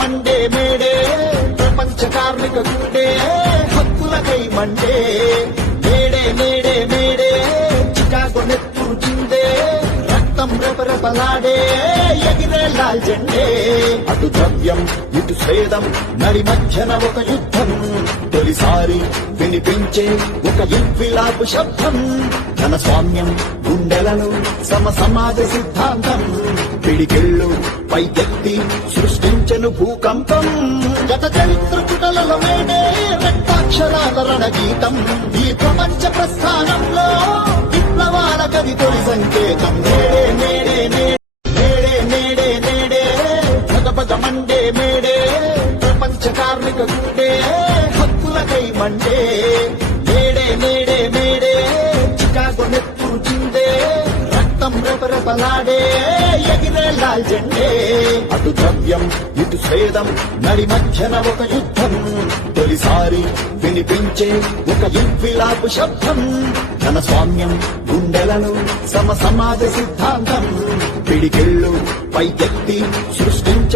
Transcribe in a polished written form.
Monday May Day ప్రపంచ కార్మిక గుండే హక్కులకై మండే మేడే మేడే మేడే చికాగో నెత్తురు చిందే రక్తం రెపరెపలాడే ఎగిరే లాల్ జెండే అటు ద్రవ్యం ఇటు స్వేదం నడి మధ్యన ఒక యుద్ధం తొలిసారి వినిపించే ఒక ఇన్ఫిలాబ్ శబ్దం ధన స్వామ్యం గుండెలను సమాజ సిద్ధాంతం పిడికిళ్ళు పైకెత్తి సృష్టించను భూకంపం గత చరిత్ర పుటలలో మేడే రక్తాక్షరాల రణగీతం ఈ ప్రపంచ ప్రస్థానంలో విప్లవాల గది తొలి సంకేతం నేడే నేడే నేడే నేడే నేడే పద మండే మేడే ప్రపంచ కార్మిక గుండే హక్కులకై మండే మేడే మేడే మేడే చికాగో నెత్తురు చిందే రక్తం రెపరెపలాడే ఎగిరే లాల్ జెండే అటు ద్రవ్యం ఇటు స్వేదం నడి మధ్యన ఒక యుద్ధం తొలిసారి వినిపించే ఒక ఇన్ఫిలాబ్ శబ్దం ధన స్వామ్యం గుండెలను సమాజ సిద్ధాంతం పిడికిళ్ళు పైకెత్తి సృష్టించను